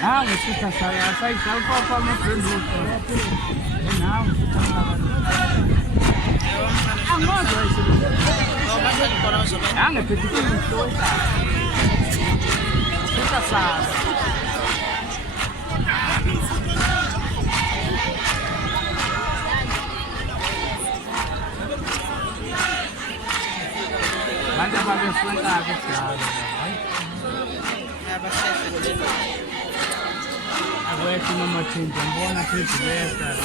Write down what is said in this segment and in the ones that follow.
Não, escuta sai para me produto. Não, escuta ah, não, é petit peu escuta sa. Manda para ver se está agora é uma motinha tão boa na frente dessa.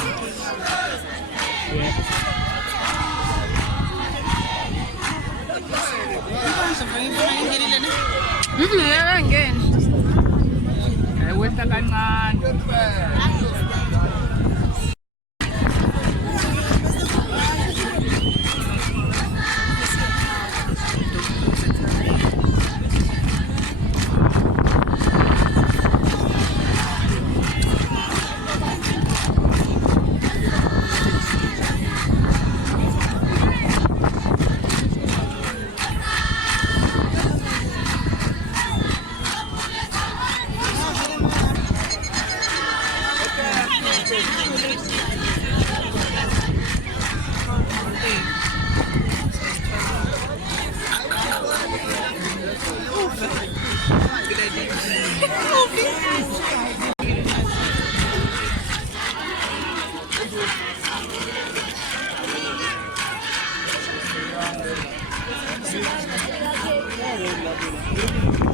Vuelta kanan. Thank you.